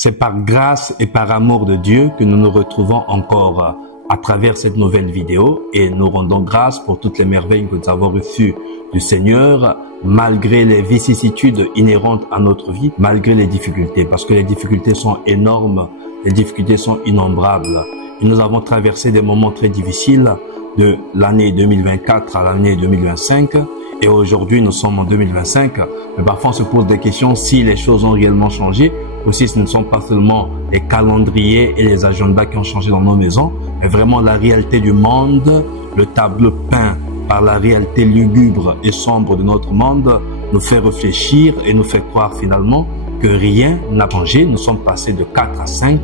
C'est par grâce et par amour de Dieu que nous nous retrouvons encore à travers cette nouvelle vidéo et nous rendons grâce pour toutes les merveilles que nous avons reçues du Seigneur malgré les vicissitudes inhérentes à notre vie, malgré les difficultés, parce que les difficultés sont énormes, les difficultés sont innombrables. Et nous avons traversé des moments très difficiles de l'année 2024 à l'année 2025 et aujourd'hui nous sommes en 2025. Mais parfois on se pose des questions si les choses ont réellement changé ou si ce ne sont pas seulement les calendriers et les agendas qui ont changé dans nos maisons, mais vraiment la réalité du monde, le tableau peint par la réalité lugubre et sombre de notre monde nous fait réfléchir et nous fait croire finalement que rien n'a changé. Nous sommes passés de 4 à 5,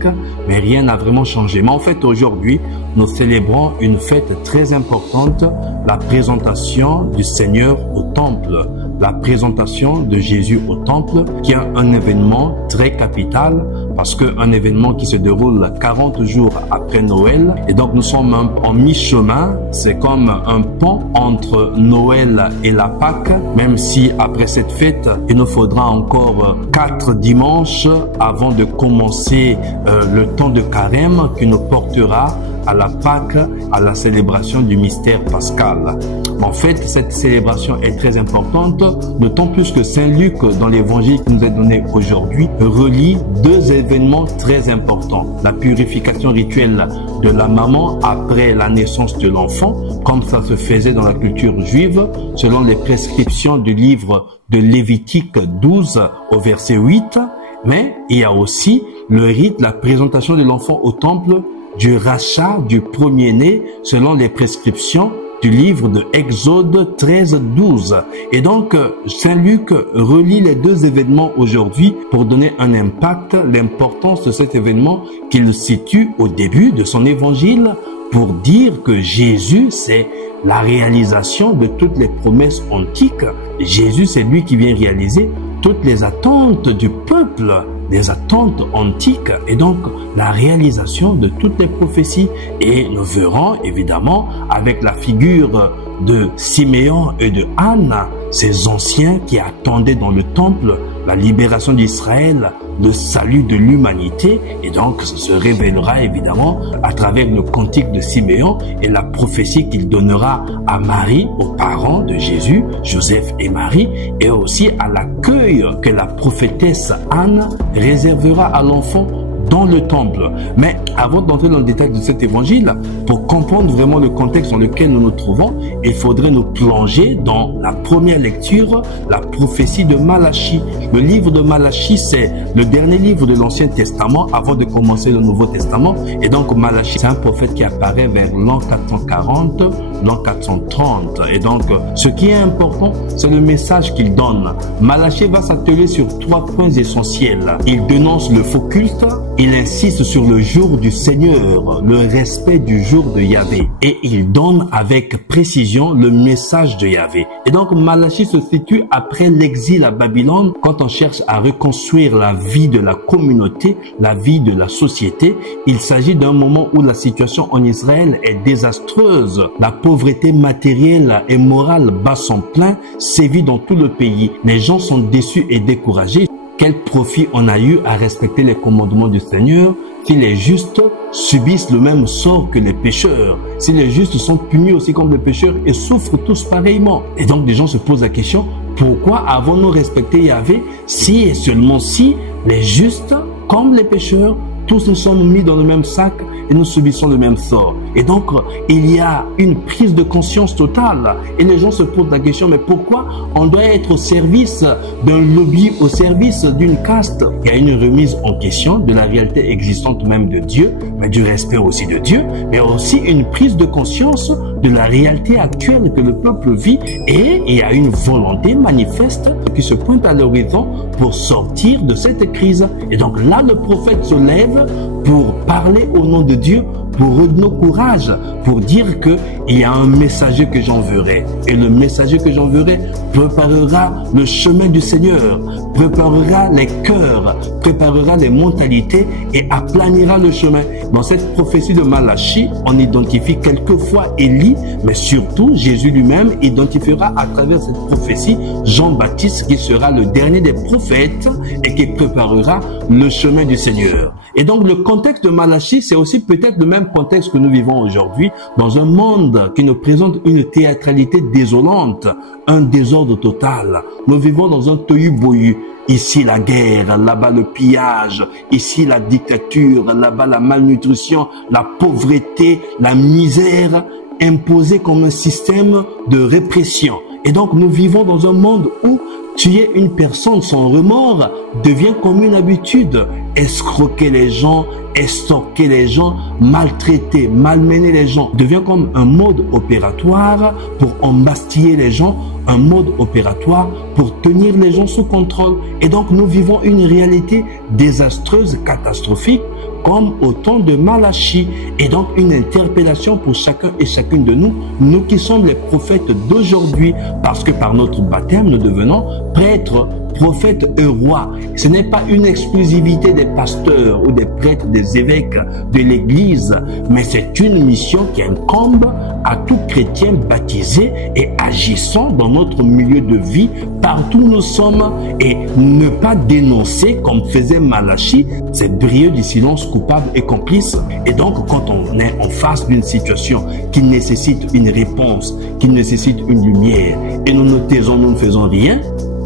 mais rien n'a vraiment changé. Mais en fait, aujourd'hui, nous célébrons une fête très importante, la présentation du Seigneur au temple, la présentation de Jésus au temple, qui est un événement très capital, parce qu'un événement qui se déroule 40 jours après Noël, et donc nous sommes en mi-chemin, c'est comme un pont entre Noël et la Pâque, même si après cette fête, il nous faudra encore 4 dimanches avant de commencer le temps de carême qui nous portera à la Pâque, à la célébration du mystère pascal. En fait, cette célébration est très importante, d'autant plus que Saint Luc, dans l'évangile qui nous est donné aujourd'hui, relie 2 événements très importants. La purification rituelle de la maman après la naissance de l'enfant, comme ça se faisait dans la culture juive, selon les prescriptions du livre de Lévitique 12 au verset 8. Mais il y a aussi le rite, la présentation de l'enfant au temple, du rachat du premier-né selon les prescriptions du livre de Exode 13-12. Et donc, Saint Luc relie les 2 événements aujourd'hui pour donner un impact, l'importance de cet événement qu'il situe au début de son évangile pour dire que Jésus, c'est la réalisation de toutes les promesses antiques. Jésus, c'est lui qui vient réaliser toutes les attentes du peuple, des attentes antiques et donc la réalisation de toutes les prophéties. Et nous verrons évidemment avec la figure de Siméon et de Anne, ces anciens qui attendaient dans le temple la libération d'Israël, le salut de l'humanité, et donc ça se révélera évidemment à travers le cantique de Siméon et la prophétie qu'il donnera à Marie, aux parents de Jésus, Joseph et Marie, et aussi à l'accueil que la prophétesse Anne réservera à l'enfant dans le temple. Mais avant d'entrer dans le détail de cet évangile, pour comprendre vraiment le contexte dans lequel nous nous trouvons, il faudrait nous plonger dans la première lecture, la prophétie de Malachie. Le livre de Malachie, c'est le dernier livre de l'Ancien Testament avant de commencer le Nouveau Testament. Et donc Malachie, c'est un prophète qui apparaît vers l'an 440, l'an 430. Et donc, ce qui est important, c'est le message qu'il donne. Malachie va s'atteler sur 3 points essentiels. Il dénonce le faux culte, il insiste sur le jour du Seigneur, le respect du jour de Yahvé. Et il donne avec précision le message de Yahvé. Et donc Malachie se situe après l'exil à Babylone, quand on cherche à reconstruire la vie de la communauté, la vie de la société. Il s'agit d'un moment où la situation en Israël est désastreuse. La pauvreté matérielle et morale bat son plein, sévit dans tout le pays. Les gens sont déçus et découragés. Quel profit on a eu à respecter les commandements du Seigneur si les justes subissent le même sort que les pécheurs, si les justes sont punis aussi comme les pécheurs et souffrent tous pareillement. Et donc les gens se posent la question, pourquoi avons-nous respecté Yahvé si et seulement si les justes comme les pécheurs, tous nous sommes mis dans le même sac et nous subissons le même sort. Et donc, il y a une prise de conscience totale. Et les gens se posent la question, mais pourquoi on doit être au service d'un lobby, au service d'une caste? Il y a une remise en question de la réalité existante même de Dieu, mais du respect aussi de Dieu, mais aussi une prise de conscience de la réalité actuelle que le peuple vit. Et il y a une volonté manifeste qui se pointe à l'horizon pour sortir de cette crise. Et donc là, le prophète se lève pour parler au nom de Dieu, pour redonner courage, pour dire que il y a un messager que j'enverrai. Et le messager que j'enverrai préparera le chemin du Seigneur, préparera les cœurs, préparera les mentalités et aplanira le chemin. Dans cette prophétie de Malachie, on identifie quelquefois Élie, mais surtout Jésus lui-même identifiera à travers cette prophétie Jean-Baptiste qui sera le dernier des prophètes et qui préparera le chemin du Seigneur. Et donc le contexte de Malachie, c'est aussi peut-être le même contexte que nous vivons aujourd'hui dans un monde qui nous présente une théâtralité désolante, un désordre total. Nous vivons dans un tohu-bohu. Ici la guerre, là-bas le pillage, ici la dictature, là-bas la malnutrition, la pauvreté, la misère imposée comme un système de répression. Et donc nous vivons dans un monde où tuer une personne sans remords devient comme une habitude. Escroquer les gens, estorquer les gens, maltraiter, malmener les gens devient comme un mode opératoire pour embastiller les gens, un mode opératoire pour tenir les gens sous contrôle. Et donc nous vivons une réalité désastreuse, catastrophique, comme au temps de Malachie. Et donc une interpellation pour chacun et chacune de nous, nous qui sommes les prophètes d'aujourd'hui, parce que par notre baptême, nous devenons prêtres, prophètes et rois. Ce n'est pas une exclusivité des pasteurs ou des prêtres, des évêques de l'Église, mais c'est une mission qui incombe à tout chrétien baptisé et agissant dans notre milieu de vie, partout où nous sommes, et ne pas dénoncer comme faisait Malachie, c'est briller du silence coupable et complice. Et donc quand on est en face d'une situation qui nécessite une réponse, qui nécessite une lumière, et nous nous taisons, nous ne faisons rien,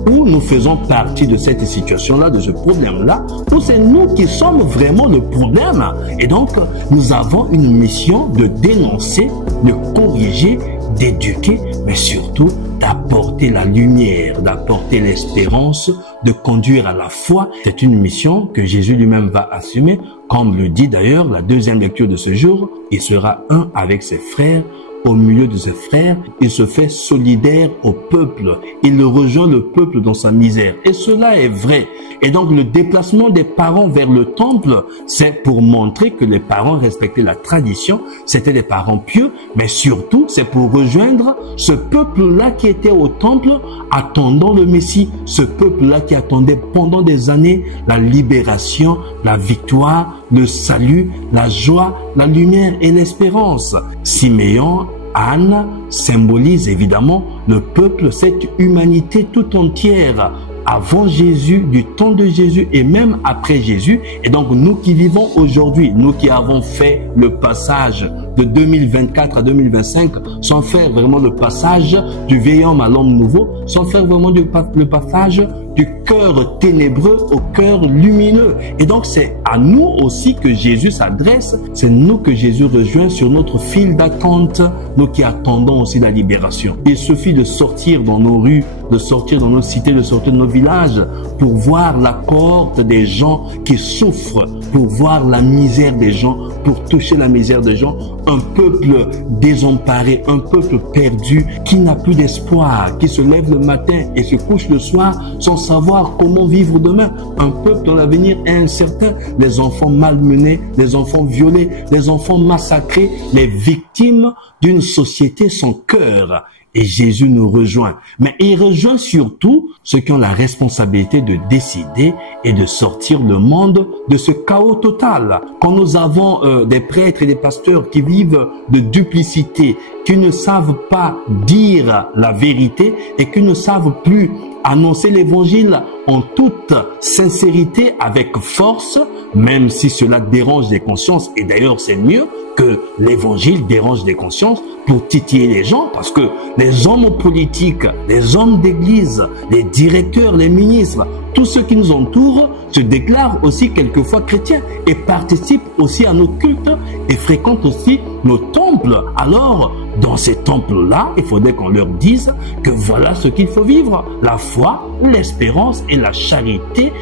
où nous faisons partie de cette situation-là, de ce problème-là, où c'est nous qui sommes vraiment le problème. Et donc, nous avons une mission de dénoncer, de corriger, d'éduquer, mais surtout d'apporter la lumière, d'apporter l'espérance, de conduire à la foi. C'est une mission que Jésus lui-même va assumer, comme le dit d'ailleurs la deuxième lecture de ce jour. Il sera un avec ses frères. Au milieu de ses frères, il se fait solidaire au peuple. Il rejoint le peuple dans sa misère. Et cela est vrai. Et donc le déplacement des parents vers le temple, c'est pour montrer que les parents respectaient la tradition. C'était des parents pieux, mais surtout c'est pour rejoindre ce peuple-là qui était au temple attendant le Messie. Ce peuple-là qui attendait pendant des années la libération, la victoire, le salut, la joie, la lumière et l'espérance. Siméon, Anne symbolise évidemment le peuple, cette humanité tout entière, avant Jésus, du temps de Jésus et même après Jésus. Et donc nous qui vivons aujourd'hui, nous qui avons fait le passage de 2024 à 2025, sans faire vraiment le passage du vieil homme à l'homme nouveau, sans faire vraiment le passage du cœur ténébreux au cœur lumineux. Et donc c'est à nous aussi que Jésus s'adresse, c'est nous que Jésus rejoint sur notre file d'attente, nous qui attendons aussi la libération. Il suffit de sortir dans nos rues, de sortir dans nos cités, de sortir de nos villages pour voir la cohorte des gens qui souffrent, pour voir la misère des gens, pour toucher la misère des gens. Un peuple désemparé, un peuple perdu, qui n'a plus d'espoir, qui se lève le matin et se couche le soir sans savoir comment vivre demain. Un peuple dont l'avenir est incertain. Les enfants malmenés, les enfants violés, les enfants massacrés, les victimes d'une société sans cœur. Et Jésus nous rejoint. Mais il rejoint surtout ceux qui ont la responsabilité de décider et de sortir le monde de ce chaos total. Quand nous avons des prêtres et des pasteurs qui vivent de duplicité, qui ne savent pas dire la vérité et qui ne savent plus annoncer l'évangile en toute sincérité, avec force, même si cela dérange des consciences, et d'ailleurs c'est mieux que l'évangile dérange des consciences pour titiller les gens, parce que les hommes politiques, les hommes d'église, les directeurs, les ministres, tous ceux qui nous entourent se déclarent aussi quelquefois chrétiens et participent aussi à nos cultes et fréquentent aussi nos temples. Alors, dans ces temples-là, il faudrait qu'on leur dise que voilà ce qu'il faut vivre, la foi, l'espérance et la charité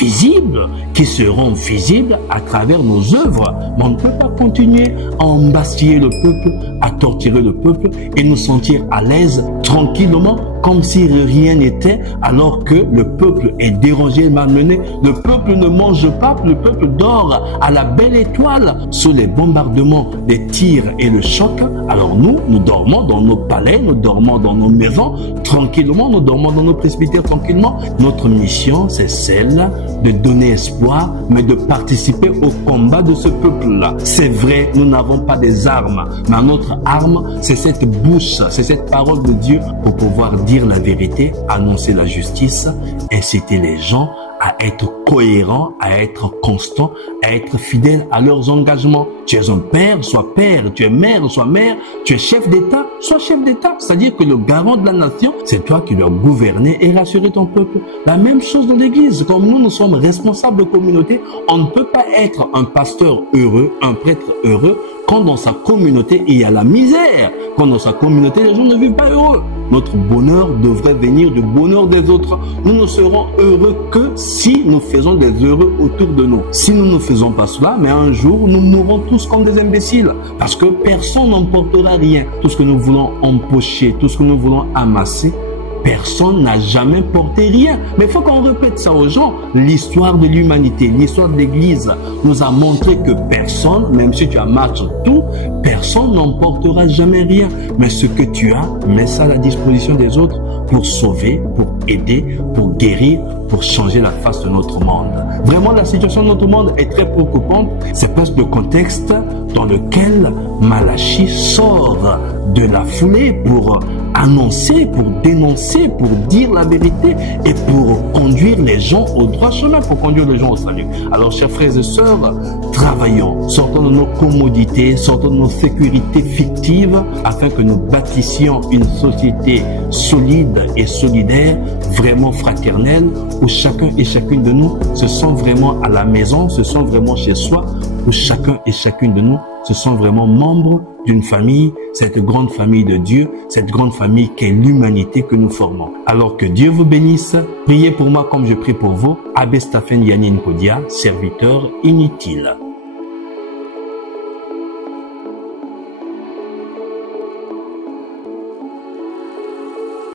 visibles, qui seront visibles à travers nos œuvres. Mais on ne peut pas continuer à embastiller le peuple, à torturer le peuple et nous sentir à l'aise tranquillement comme si rien n'était, alors que le peuple est dérangé et malmené. Le peuple ne mange pas, le peuple dort à la belle étoile sous les bombardements des tirs et le choc. Alors nous dormons dans nos palais, nous dormons dans nos maisons tranquillement, nous dormons dans nos presbytères tranquillement. Notre mission, c'est celle de donner espoir, mais de participer au combat de ce peuple-là. C'est vrai, nous n'avons pas des armes, mais notre arme, c'est cette bouche, c'est cette parole de Dieu pour pouvoir dire la vérité, annoncer la justice, inciter les gens à être cohérents, à être constants, à être fidèles à leurs engagements. Tu es un père, sois père. Tu es mère, sois mère. Tu es chef d'État, sois chef d'État. C'est-à-dire que le garant de la nation, c'est toi qui dois gouverner et rassurer ton peuple. La même chose dans l'Église. Comme nous sommes responsables de communauté, on ne peut pas être un pasteur heureux, un prêtre heureux, quand dans sa communauté, il y a la misère. Quand dans sa communauté, les gens ne vivent pas heureux. Notre bonheur devrait venir du bonheur des autres. Nous ne serons heureux que si nous faisons des heureux autour de nous. Si nous ne faisons pas cela, mais un jour, nous mourrons tous comme des imbéciles. Parce que personne n'emportera rien. Tout ce que nous voulons empocher, tout ce que nous voulons amasser, personne n'a jamais porté rien. Mais il faut qu'on répète ça aux gens. L'histoire de l'humanité, l'histoire de l'Église nous a montré que personne, même si tu amasses tout, personne n'emportera jamais rien. Mais ce que tu as, mets ça à la disposition des autres pour sauver, pour aider, pour guérir, pour changer la face de notre monde. Vraiment, la situation de notre monde est très préoccupante. C'est presque le contexte dans lequel Malachie sort de la foulée pour annoncer, pour dénoncer, pour dire la vérité et pour conduire les gens au droit chemin, pour conduire les gens au salut. Alors, chers frères et sœurs, travaillons, sortons de nos commodités, sortons de nos sécurités fictives afin que nous bâtissions une société solide et solidaire, vraiment fraternelle, où chacun et chacune de nous se sent vraiment à la maison, se sent vraiment chez soi, où chacun et chacune de nous se sent vraiment membre d'une famille, cette grande famille de Dieu, cette grande famille qu'est l'humanité que nous formons. Alors que Dieu vous bénisse, priez pour moi comme je prie pour vous. Abbé Stephen Yanin Kodia, serviteur inutile.